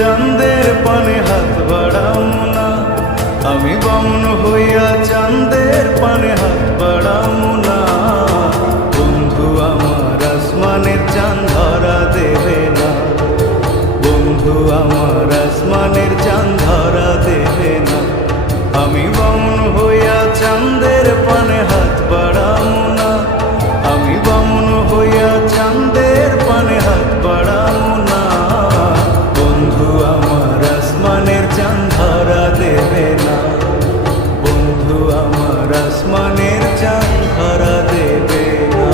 চাঁদের পানে হাত বাড়ামো না, আমি বামন হইয়া চাঁদের পানে হাত বাড়ামো না। বন্ধু আমার আসমানের চাঁদ ধরা দেবে না, বন্ধু আমার আসমানের চাঁদ ধরা দেবে না। আমি বামন হইয়া চাঁদের পানে হাত বাড়ামো না, আমি বামন হইয়া চাঁদের পানে হাত বাড়ামো না। বন্ধু আমার আসমানের চাঁদ ধরা দেবে না, বন্ধু আমার আসমানের চাঁদ ধরা দেবে না।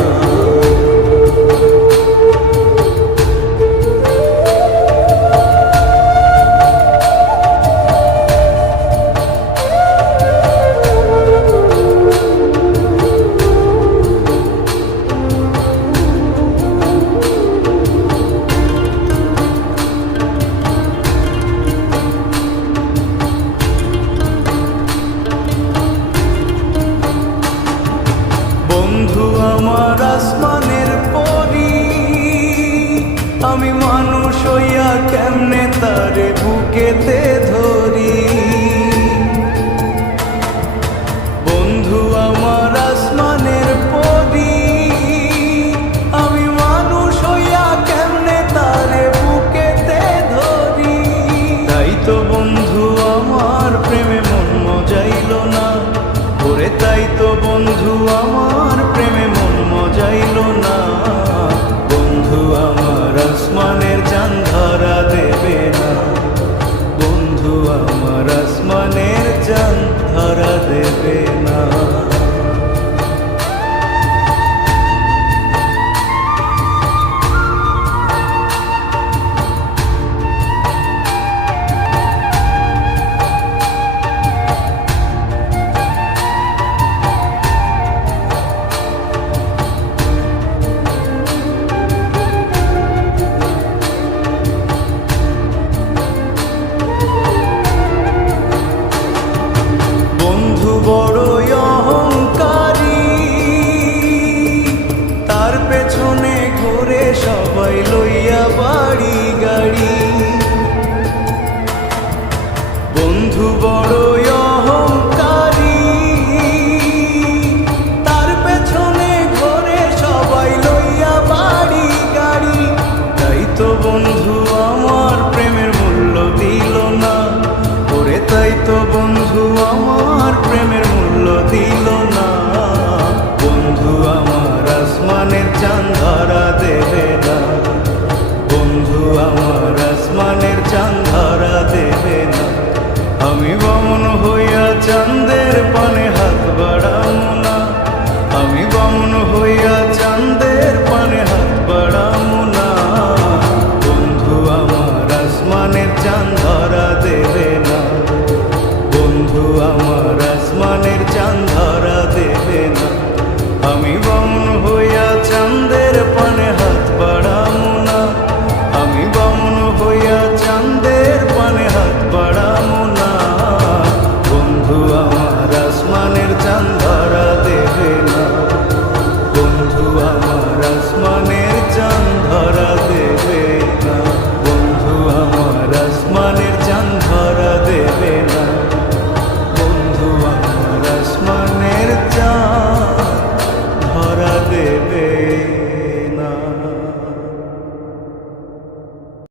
বন্ধু আমার আসমানের পরি, আমি মানুষ হইয়া কেমনে তারে বুকেতে ধরি। বন্ধু আমার আসমানের পরি, আমি মানুষ হইয়া কেমনে তারে বুকেতে ধরি। তাই তো বন্ধু আমার প্রেমে মন মজাইল না, ওরে তাই তো বন্ধু আমার প্রেমে মন মজাইল না। বন্ধু আমার আসমানের চাঁদ ধরা দেবে না, বন্ধু আমার আসমানের চাঁদ ধরা দেবে না। বন্ধু বড়ই অহংকারী, তার পেছনে ঘুরে সবাই লইয়া বাড়ি গাড়ি। বন্ধু বড়